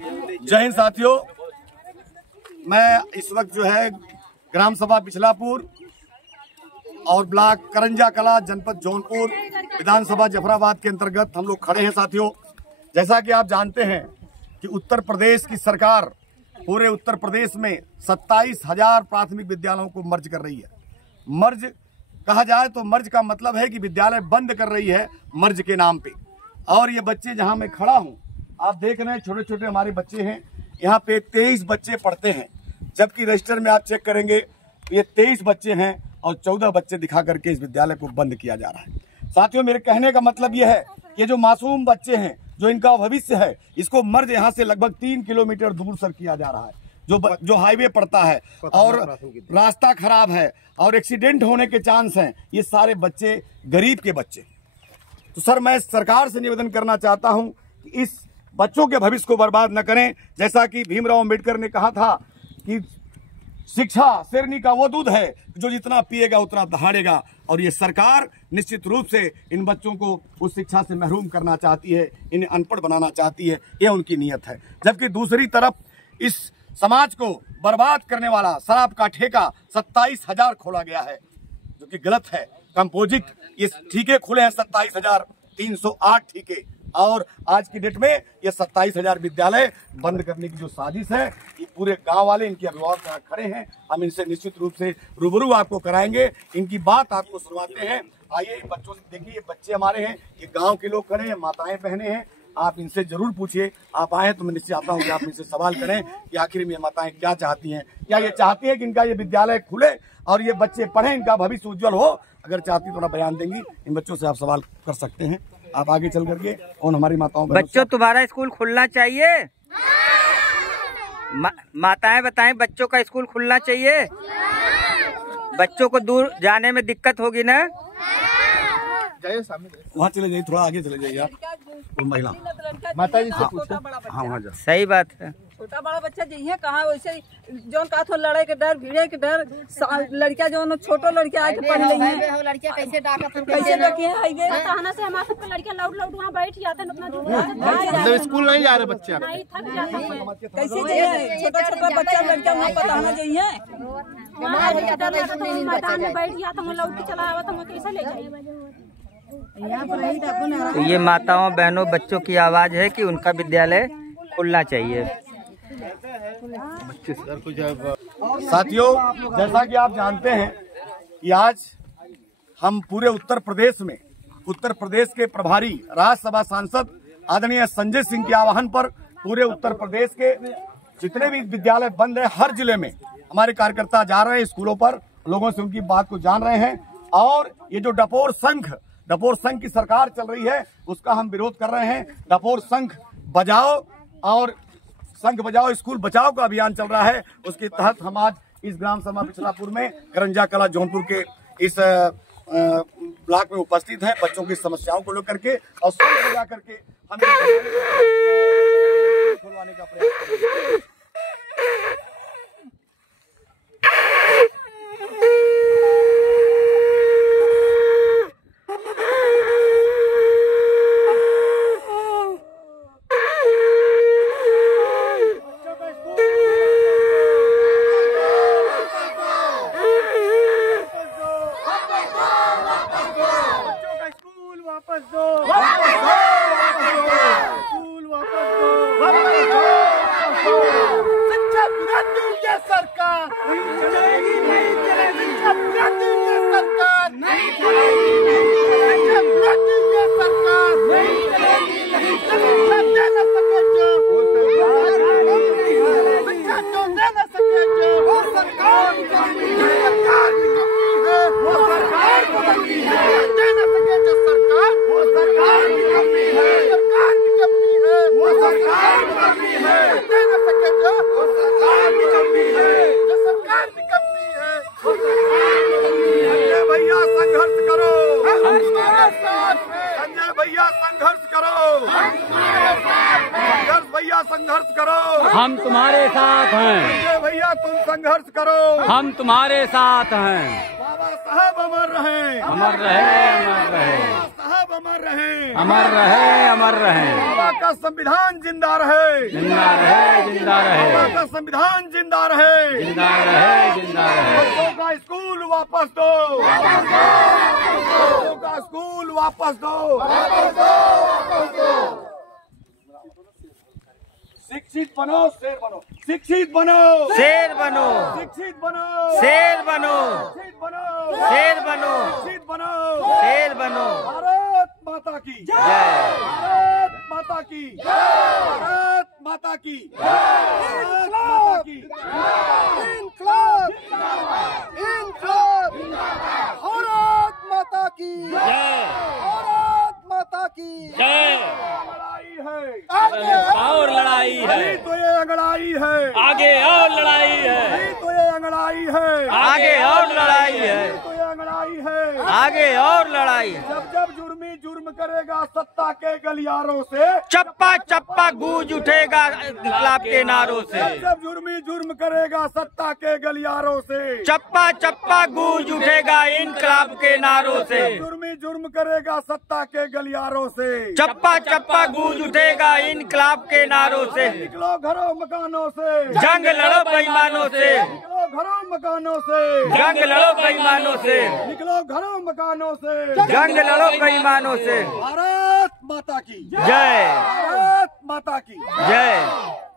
जय हिंद साथियों, मैं इस वक्त जो है ग्राम सभा बिचलापुर और ब्लॉक करंजा कला जनपद जौनपुर विधानसभा जफराबाद के अंतर्गत हम लोग खड़े हैं। साथियों, जैसा कि आप जानते हैं कि उत्तर प्रदेश की सरकार पूरे उत्तर प्रदेश में 27,000 प्राथमिक विद्यालयों को मर्ज कर रही है। मर्ज कहा जाए तो मर्ज का मतलब है कि विद्यालय बंद कर रही है मर्ज के नाम पे। और ये बच्चे जहां मैं खड़ा हूं, आप देख रहे हैं छोटे छोटे हमारे बच्चे हैं। यहाँ पे 23 बच्चे पढ़ते हैं, जबकि रजिस्टर में आप चेक करेंगे ये 23 बच्चे हैं और 14 बच्चे दिखा करके इस विद्यालय को बंद किया जा रहा है। साथियों, मेरे कहने का मतलब ये है कि जो मासूम बच्चे हैं, जो इनका भविष्य है, इसको मर्ज यहाँ से लगभग 3 किलोमीटर दूर सर किया जा रहा है। जो हाईवे पड़ता है और रास्ता खराब है और एक्सीडेंट होने के चांस हैं। ये सारे बच्चे गरीब के बच्चे। तो सर, मैं सरकार से निवेदन करना चाहता हूं कि इस बच्चों के भविष्य को बर्बाद न करें। जैसा कि भीमराव अंबेडकर ने कहा था कि शिक्षा शेरनी का वो दूध है जो जितना पिएगा उतना दहाड़ेगा। और ये सरकार निश्चित रूप से इन बच्चों को उस शिक्षा से महरूम करना चाहती है, इन्हें अनपढ़ बनाना चाहती है, ये उनकी नीयत है। जबकि दूसरी तरफ इस समाज को बर्बाद करने वाला शराब का ठेका 27,000 खोला गया है, जो कि गलत है। कंपोजिट ये ठीके खुले हैं 27,308 ठीके, और आज की डेट में ये 27,000 विद्यालय बंद करने की जो साजिश है, ये पूरे गांव वाले, इनके अभिभावक यहाँ खड़े हैं। हम इनसे निश्चित रूप से रूबरू आपको कराएंगे, इनकी बात आपको सुनवाते हैं। आइए इन बच्चों से देखिए, ये बच्चे हमारे हैं, ये गांव के लोग खड़े हैं, माताएं बहनें हैं। आप इनसे जरूर पूछिए। आप आए तो मैं निश्चित चाहता हूँ कि आप इनसे सवाल करें कि आखिर में ये माताएं क्या चाहती हैं। क्या ये चाहती हैं कि इनका ये विद्यालय खुले और ये बच्चे पढ़ें, इनका भविष्य उज्जवल हो? अगर चाहती तो ना बयान देंगी। इन बच्चों से आप सवाल कर सकते हैं, आप आगे चल करके। और हमारी माताओं, बच्चों, तुम्हारा स्कूल खुलना चाहिए। माताएं बताएं, बच्चों का स्कूल खुलना चाहिए। बच्चों को दूर जाने में दिक्कत होगी ना? वहाँ चले जाइए, थोड़ा आगे चले जाइए आप। महिला माता जी से पूछो। हाँ, वहाँ जा। सही बात है। छोटा बड़ा बच्चा जइए कहाँ, वैसे जो कहा तो लड़ाई के डर, भीड़े के डर, लड़कियां जो छोटो लड़कियां आके पढ़ रही हैं। लड़कियां कैसे डाकत है हाईवे ताना से हमारे सबके लड़कियां लाउड लाउड वहाँ बैठ जाते हैं अपना। मतलब स्कूल नहीं जा रहे बच्चे, नहीं थक जाते हैं। कैसे जाइए? छोटा छोटा बच्चा लड़कियां वहाँ पढ़ाना जाइए। मैदान में बैठ गया तो लाउड चला हुआ तो कैसे ले जाइए? तो ये माताओं बहनों बच्चों की आवाज है कि उनका विद्यालय खुलना चाहिए। साथियों, जैसा कि आप जानते हैं कि आज हम पूरे उत्तर प्रदेश में उत्तर प्रदेश के प्रभारी राज्यसभा सांसद आदरणीय संजय सिंह के आह्वान पर पूरे उत्तर प्रदेश के जितने भी विद्यालय बंद है, हर जिले में हमारे कार्यकर्ता जा रहे हैं स्कूलों पर, लोगों से उनकी बात को जान रहे हैं। और ये जो डपोर संघ की सरकार चल रही है, उसका हम विरोध कर रहे हैं। डपोर संघ बजाओ और संघ बजाओ स्कूल बचाओ का अभियान चल रहा है। उसके तहत हम आज इस ग्राम सभा बिचलापुर में करंजा कला जौनपुर के इस ब्लॉक में उपस्थित हैं, बच्चों की समस्याओं को लेकर के और संघ बजा करके हम खुलवाने का प्रयास करेंगे। संघर्ष करो, हम तुम्हारे साथ हैं। भैया तुम संघर्ष करो, हम तुम्हारे साथ हैं। बाबा साहब अमर रहे, अमर रहे, अमर रहे, साहब अमर रहे, अमर रहे, अमर रहे। बाबा का संविधान जिंदा रहे, जिंदा रहे, संविधान जिंदा रहे, जिंदा रहे, जिंदा रहे। बच्चों का स्कूल वापस दो, बच्चों का स्कूल वापस दो। शिक्षित बनो, शेर बनो, शिक्षित बनो, शेर बनो, शिक्षित बनो, शेर बनो, शिक्षित बनो, शेर बनो, शिक्षित बनो, शेर बनो। भारत माता की जय, भारत माता की, भारत माता की, भारत माता की, इनकलाब, इनकलाब, भारत माता की, जय, भारत माता की जय। लड़ाई है, और लड़ाई है, अभी तो ये अंगड़ाई है, आगे और लड़ाई है, अभी तो ये अंगड़ाई है, आगे और लड़ाई है, अभी तो ये अंगड़ाई है। आगे और लड़ाई। जब जब जुर्मी जुर्म करेगा सत्ता के गलियारों से, चप्पा चप्पा गूंज उठेगा इंकलाब के नारों से, जब जब जुर्मी जुर्म करेगा सत्ता के गलियारों से, चप्पा चप्पा गूंज उठेगा इंकलाब के नारों से, जुर्मी जुर्म करेगा सत्ता के गलियारों से, चप्पा चप्पा गूंज उठेगा इंकलाब के नारों से। निकलो घरों मकानों से, जंग लड़ो बेईमानों से, निकलो घरों मकानों से, जंग लड़ो बेईमानों से, निकलो घरों मकानों से, जंग लड़ो बेईमानों से। भारत माता की जय, भारत माता की जय।